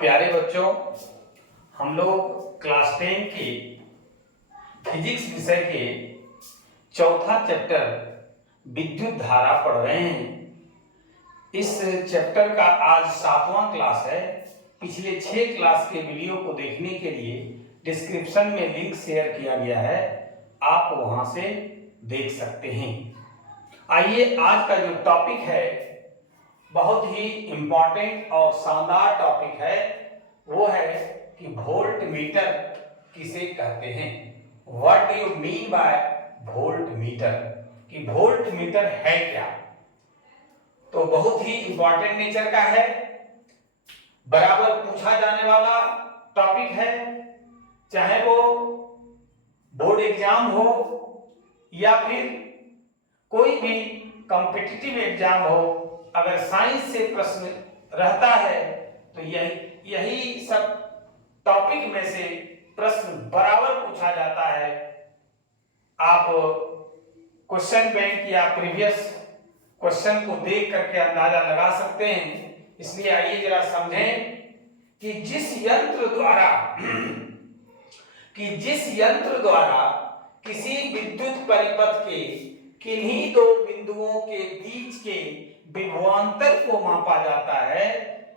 प्यारे बच्चों, हम लोग क्लास 10 के फिजिक्स विषय के चौथा चैप्टर विद्युत धारा पढ़ रहे हैं। इस चैप्टर का आज 7वां क्लास है। पिछले 6 क्लास के वीडियो को देखने के लिए डिस्क्रिप्शन में लिंक शेयर किया गया है, आप वहां से देख सकते हैं। आइए, आज का जो टॉपिक है बहुत ही इंपॉर्टेंट और शानदार टॉपिक है। वो है कि वोल्ट मीटर किसे कहते हैं। What do you mean by volt meter, कि वोल्ट मीटर है क्या। तो बहुत ही इंपॉर्टेंट नेचर का है, बराबर पूछा जाने वाला टॉपिक है, चाहे वो बोर्ड एग्जाम हो या फिर कोई भी कॉम्पिटिटिव एग्जाम हो। अगर साइंस से प्रश्न रहता है तो यही सब टॉपिक में से प्रश्न बराबर पूछा जाता है। आप क्वेश्चन बैंक या प्रीवियस क्वेश्चन को देख करके अंदाजा लगा सकते हैं। इसलिए आइए जरा समझें कि जिस यंत्र द्वारा किसी विद्युत परिपथ के किन्हीं दो बिंदुओं के बीच के विभवांतर को मापा जाता है,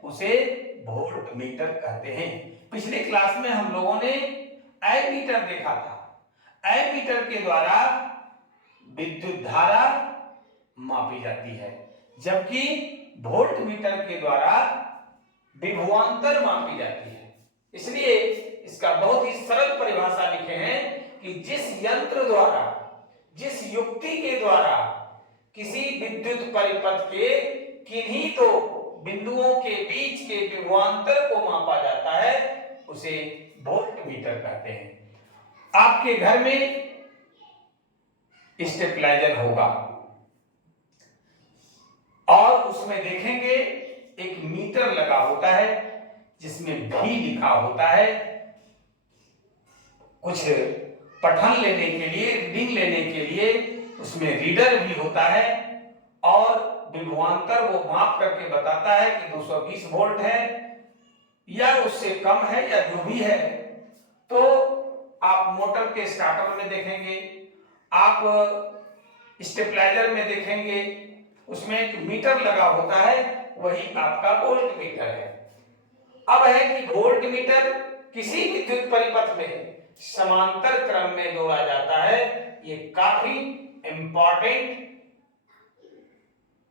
उसे वोल्ट मीटर कहते हैं। पिछले क्लास में हम लोगों ने एमीटर देखा था। एमीटर के द्वारा विद्युत धारा मापी जाती है, जबकि वोल्ट मीटर के द्वारा विभवांतर मापी जाती है। इसलिए इसका बहुत ही सरल परिभाषा लिखे हैं कि जिस युक्ति के द्वारा किसी विद्युत परिपथ के किन्हीं दो बिंदुओं के बीच के विभवांतर को मापा जाता है, उसे वोल्ट मीटर कहते हैं। आपके घर में स्टेबलाइजर होगा और उसमें देखेंगे एक मीटर लगा होता है जिसमें भी लिखा होता है। कुछ पठन लेने के लिए, रीडिंग लेने के लिए उसमें रीडर भी होता है और विभवांतर वो माप करके बताता है कि 220 वोल्ट है या उससे कम है या जो भी है। तो आप मोटर के स्टार्टर में देखेंगे, आप स्टेबलाइजर में देखेंगे, उसमें एक मीटर लगा होता है, वही आपका वोल्ट मीटर है। अब है कि वोल्ट मीटर किसी विद्युत परिपथ में समांतर क्रम में जोड़ा जाता है। ये काफी इंपॉर्टेंट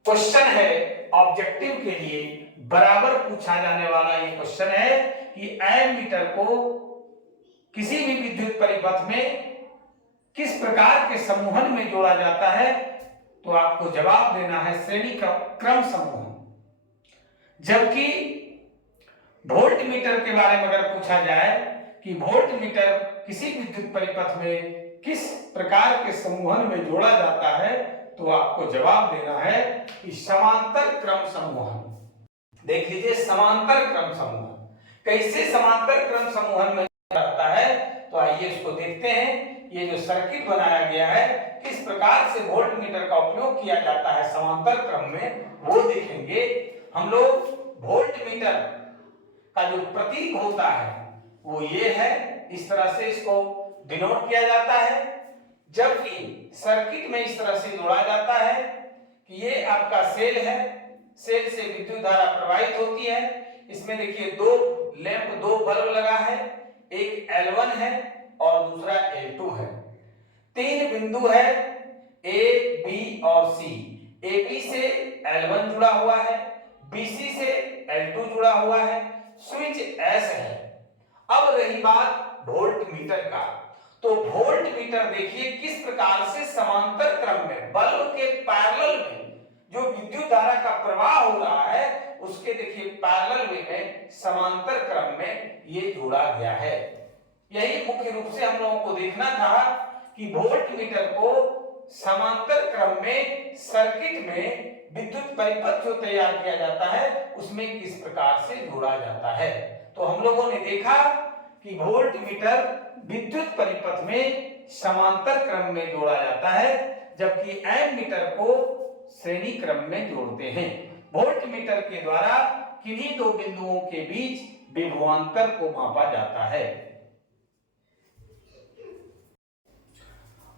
क्वेश्चन है, ऑब्जेक्टिव के लिए बराबर पूछा जाने वाला ये क्वेश्चन है कि एमीटर को किसी भी विद्युत परिपथ में किस प्रकार के समूहन में जोड़ा जाता है। तो आपको जवाब देना है श्रेणी क्रम समूहन। जबकि वोल्ट मीटर के बारे में अगर पूछा जाए कि वोल्ट मीटर किसी विद्युत परिपथ में किस प्रकार के समूहन में जोड़ा जाता है, तो आपको जवाब देना है कि समांतर क्रम समूहन। देख लीजिए, समांतर क्रम समूहन कैसे समांतर क्रम समूहन में रहता है, तो आइए इसको देखते हैं। ये जो सर्किट बनाया गया है, किस प्रकार से वोल्ट मीटर का उपयोग किया जाता है समांतर क्रम में, वो देखेंगे हम लोग। वोल्ट मीटर का जो प्रतीक होता है वो ये है, इस तरह से इसको डिनोट किया जाता है। जबकि सर्किट में इस तरह से जोड़ा जाता है कि ये आपका सेल है, सेल से विद्युत धारा प्रवाहित होती है। इसमें देखिए दो बल्ब लगा है, एक L1 है और दूसरा L2 है। 3 बिंदु है A, B और C। AB से L1 जुड़ा हुआ है, BC से L2 जुड़ा हुआ है, स्विच S है। अब रही बात वोल्ट मीटर का, तो वोल्ट मीटर देखिए किस प्रकार से समांतर क्रम में बल्ब के पैरेलल में जो विद्युत धारा का प्रवाह हो रहा है, उसके देखिए पैरेलल वे में समांतर क्रम में ये जोड़ा गया है। यही मुख्य रूप से हम लोगों को देखना था कि वोल्ट मीटर को समांतर क्रम में सर्किट में विद्युत परिपथ जो तैयार किया जाता है उसमें किस प्रकार से जोड़ा जाता है। तो हम लोगों ने देखा कि वोल्ट मीटर विद्युत परिपथ में समांतर क्रम में जोड़ा जाता है, जबकि एमीटर को श्रेणी क्रम में जोड़ते हैं। वोल्ट मीटर के द्वारा किन्हीं दो बिंदुओं के बीच विभवांतर को मापा जाता है।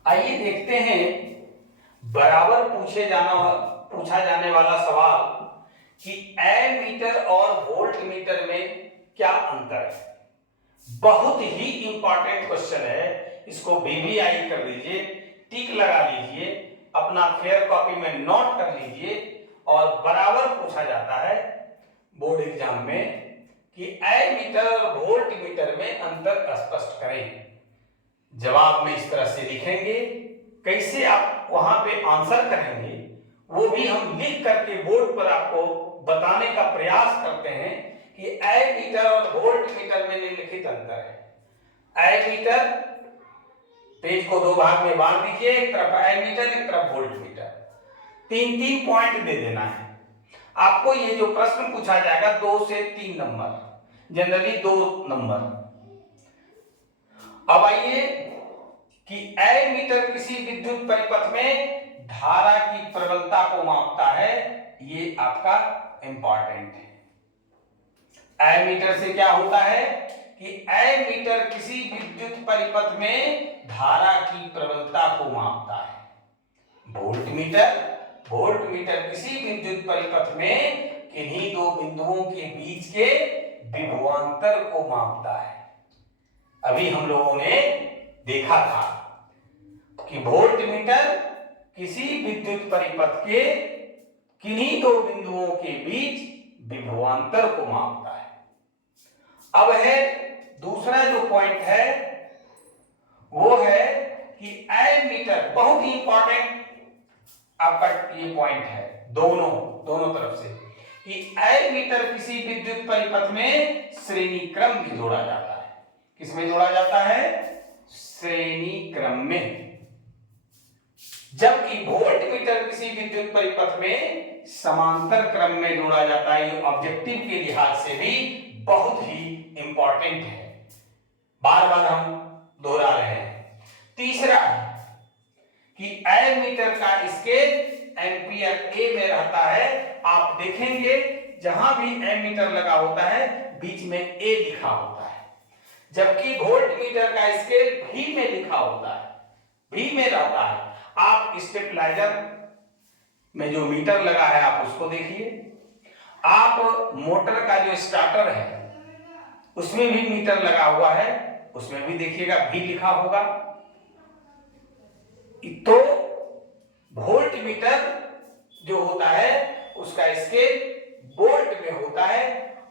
आइए देखते हैं बराबर पूछा जाने वाला सवाल कि एमीटर और वोल्ट मीटर में क्या अंतर है। बहुत ही इंपॉर्टेंट क्वेश्चन है, इसको बीबीआई कर लीजिए, टिक लगा लीजिए, अपना फेयर कॉपी में नोट कर लीजिए। और बराबर पूछा जाता है बोर्ड एग्जाम में कि एमीटर और वोल्ट मीटर में अंतर स्पष्ट करें। जवाब में इस तरह से लिखेंगे, कैसे आप वहां पे आंसर करेंगे वो भी हम लिख करके बोर्ड पर आपको बताने का प्रयास करते हैं कि एमीटर और वोल्ट मीटर में निम्नलिखित अंतर है। एमीटर, पेज को दो भाग में बांट दीजिए, एक तरफ एमीटर एक तरफ वोल्ट मीटर। 3-3 पॉइंट दे देना है आपको। ये जो प्रश्न पूछा जाएगा 2 से 3 नंबर, जनरली 2 नंबर। अब आइए कि एमीटर किसी विद्युत परिपथ में धारा की प्रबलता को मापता है, ये आपका इंपॉर्टेंट है। एमीटर से क्या होता है कि एमीटर किसी विद्युत परिपथ में धारा की प्रबलता को मापता है। वोल्ट मीटर किसी विद्युत परिपथ में किन्हीं दो बिंदुओं के बीच के विभवांतर को मापता है। अभी हम लोगों ने देखा था कि वोल्ट मीटर किसी विद्युत परिपथ के किन्हीं दो बिंदुओं के बीच विभवांतर को मापता है। अब है दूसरा जो पॉइंट है वो है कि एमीटर, बहुत ही इंपॉर्टेंट आपका ये पॉइंट है दोनों तरफ से, कि एमीटर किसी विद्युत परिपथ में श्रेणी क्रम में जोड़ा जाता है। किसमें जोड़ा जाता है? श्रेणी क्रम में। जबकि वोल्ट मीटर किसी विद्युत परिपथ में समांतर क्रम में जोड़ा जाता है। ये ऑब्जेक्टिव के लिहाज से भी बहुत ही इंपॉर्टेंट है, बार बार हम दोहरा रहे हैं। तीसरा है कि एमीटर का स्केल एम्पियर ए में रहता है। आप देखेंगे जहां भी एमीटर लगा होता है बीच में ए लिखा होता है, जबकि वोल्ट मीटर का स्केल भी में लिखा होता है, भी में रहता है। आप स्टेबलाइजर में जो मीटर लगा है आप उसको देखिए, आप मोटर का जो स्टार्टर है उसमें भी मीटर लगा हुआ है, उसमें भी देखिएगा भी लिखा होगा। तो वोल्ट मीटर जो होता है उसका स्केल वोल्ट में होता है।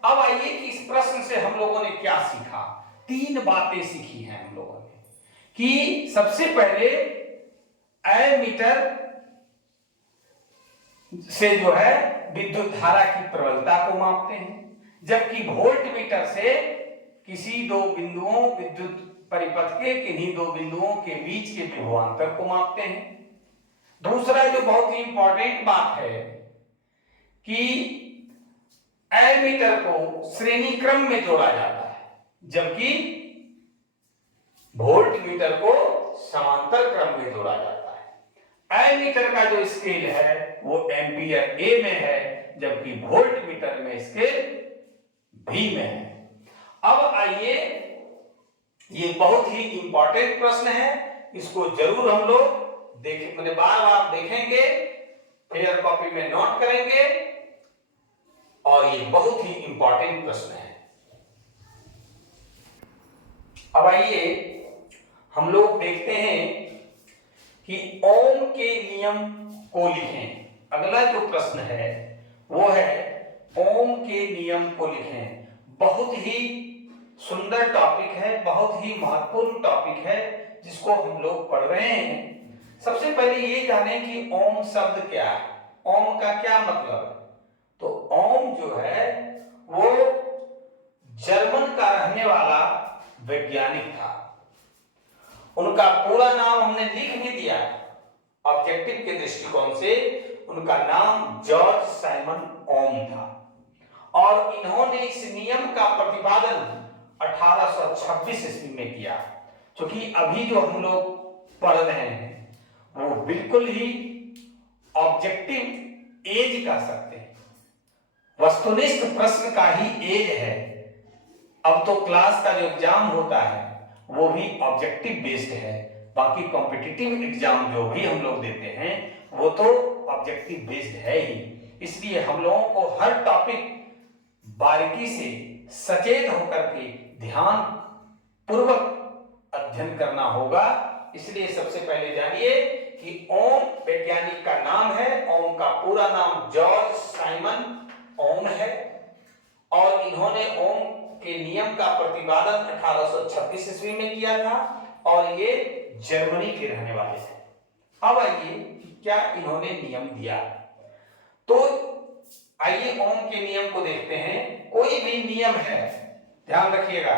अब आइए कि इस प्रश्न से हम लोगों ने क्या सीखा। 3 बातें सीखी हैं हम लोगों ने कि सबसे पहले एमीटर से जो है विद्युत धारा की प्रबलता को मापते हैं, जबकि वोल्ट मीटर से किसी दो बिंदुओं, विद्युत परिपथ के किन्हीं दो बिंदुओं के बीच के विभवांतर को मापते हैं। दूसरा जो बहुत ही इंपॉर्टेंट बात है कि एमीटर को श्रेणी क्रम में जोड़ा जाता है, जबकि वोल्ट मीटर को समांतर क्रम में जोड़ा जाता है। एमीटर का जो स्केल है वो एम्पियर ए में है, जबकि वोल्ट मीटर में स्केल भी में है। अब आइए, ये बहुत ही इंपॉर्टेंट प्रश्न है, इसको जरूर हम लोग मैंने बार बार देखेंगे, फेयर कॉपी में नोट करेंगे, और ये बहुत ही इंपॉर्टेंट प्रश्न है। अब आइए हम लोग देखते हैं कि ओम के नियम को लिखें। अगला जो प्रश्न है वो है ओम के नियम को लिखें। बहुत ही सुंदर टॉपिक है, बहुत ही महत्वपूर्ण टॉपिक है जिसको हम लोग पढ़ रहे हैं। सबसे पहले ये जानें कि ओम शब्द क्या है, ओम का क्या मतलब है। तो ओम जो है वो जर्मन का रहने वाला वैज्ञानिक था। उनका पूरा नाम हमने लिख भी दिया, ऑब्जेक्टिव के दृष्टिकोण से उनका नाम जॉर्ज साइमन ओम था। और इन्होंने इस नियम का प्रतिपादन 1826 ईस्वी में किया। क्योंकि अभी जो हम लोग पढ़ रहे हैं वो बिल्कुल ही ऑब्जेक्टिव एज कह सकते हैं, वस्तुनिष्ठ प्रश्न का ही एज है। अब तो क्लास का जो एग्जाम होता है वो भी ऑब्जेक्टिव बेस्ड है, बाकी कॉम्पिटिटिव एग्जाम जो भी हम लोग देते हैं वो तो ऑब्जेक्टिव बेस्ड है ही। इसलिए हम लोगों को हर टॉपिक बारीकी से सचेत होकर के ध्यान पूर्वक अध्ययन करना होगा। इसलिए सबसे पहले जानिए कि ओम वैज्ञानिक का नाम है, ओम का पूरा नाम जॉर्ज साइमन ओम है और इन्होंने ओम के नियम का प्रतिपादन 1826 ईस्वी में किया था और ये जर्मनी के रहने वाले थे। अब आइए क्या इन्होंने नियम दिया, तो आइए ओम के नियम को देखते हैं। कोई भी नियम है, ध्यान रखिएगा,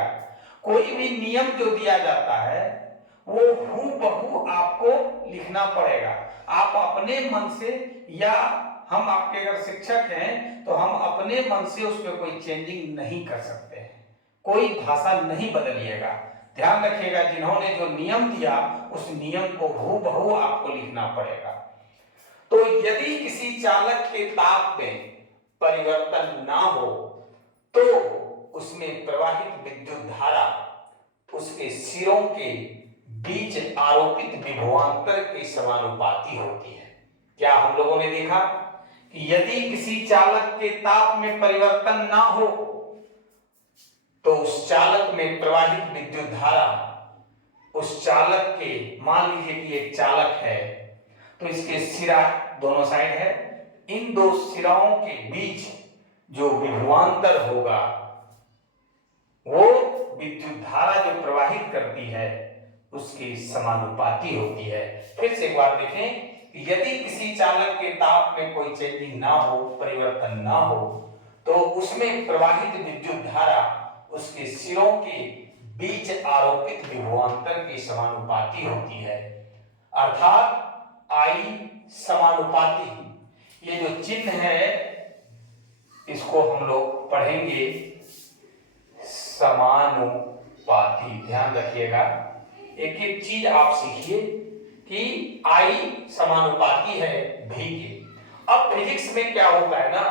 कोई भी नियम जो दिया जाता है वो हूबहू आपको लिखना पड़ेगा। आप अपने मन से, या हम आपके अगर शिक्षक हैं तो हम अपने मन से उस पर कोई चेंजिंग नहीं कर सकते हैं, कोई भाषा नहीं बदलिएगा। ध्यान रखिएगा, जिन्होंने जो नियम दिया उस नियम को हूबहू आपको लिखना पड़ेगा। तो यदि किसी चालक के ताप में परिवर्तन ना हो तो उसमें प्रवाहित विद्युत धारा उसके सिरों के बीच आरोपित विभवांतर के समानुपाती होती है। क्या हम लोगों ने देखा कि यदि किसी चालक के ताप में परिवर्तन ना हो तो उस चालक में प्रवाहित विद्युत धारा उस चालक के, मान लीजिए कि एक चालक है तो इसके सिरा दोनों साइड है, इन दो सिराओं के बीच जो विभवांतर होगा वो विद्युत धारा जो प्रवाहित करती है उसके समानुपाती होती है। फिर से एक बार देखें, यदि किसी चालक के ताप में कोई चेंजिंग ना हो, परिवर्तन ना हो, तो उसमें प्रवाहित विद्युत धारा उसके सिरों के बीच आरोपित विभवांतर के समानुपाती होती है। अर्थात आई समानुपाती, ये जो चिन्ह है इसको हम लोग पढ़ेंगे समानुपाती। ध्यान रखिएगा, एक एक चीज आप सीखिए कि आई समानुपाती है भी के। अब फिजिक्स में क्या होता है ना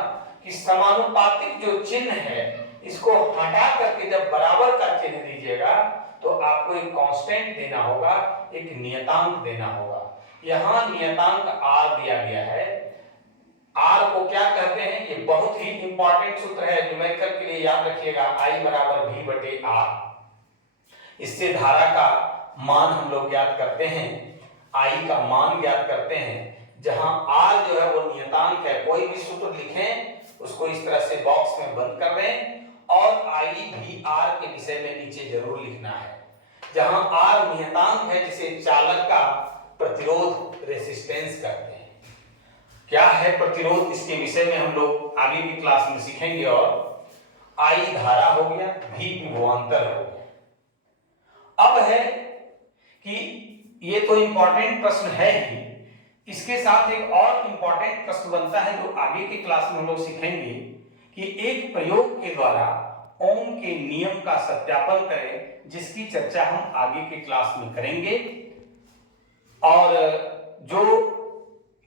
कि समानुपातिक जो चिन्ह है इसको हटा करके जब बराबर का चिन्ह दीजिएगा तो आपको एक कांस्टेंट देना होगा, एक नियतांक देना होगा। यहां नियतांक r दिया गया है। r को क्या कहते हैं, ये बहुत ही इंपॉर्टेंट सूत्र है, न्यूमेरिकल के लिए याद रखिएगा, I बराबर v बटे r। इससे धारा का मान हम लोग ज्ञात करते हैं, I का मान ज्ञात करते हैं। जहां r जो है वो नियतांक है, कोई भी सूत्र लिखें उसको इस तरह से बॉक्स में बंद कर दें और I भी r के विषय में नीचे जरूर लिखना है। जहां r नियतांक है जिसे चालक का प्रतिरोध, रेसिस्टेंस करते हैं। क्या है प्रतिरोध, इसके विषय में हम लोग आगे की क्लास में सीखेंगे। और I धारा हो गया, V विभवांतर हो गया। अब है कि ये तो इंपॉर्टेंट प्रश्न है ही, इसके साथ एक और इंपॉर्टेंट प्रश्न बनता है जो आगे की क्लास में हम लोग सीखेंगे कि एक प्रयोग के द्वारा ओम के नियम का सत्यापन करें, जिसकी चर्चा हम आगे की क्लास में करेंगे। और जो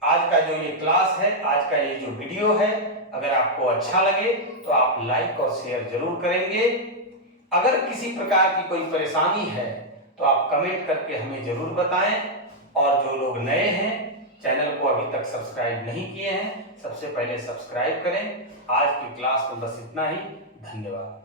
आज का जो ये क्लास है, आज का ये जो वीडियो है, अगर आपको अच्छा लगे तो आप लाइक और शेयर जरूर करेंगे। अगर किसी प्रकार की कोई परेशानी है तो आप कमेंट करके हमें जरूर बताएं। और जो लोग नए हैं, चैनल को अभी तक सब्सक्राइब नहीं किए हैं, सबसे पहले सब्सक्राइब करें। आज की क्लास में बस इतना ही, धन्यवाद।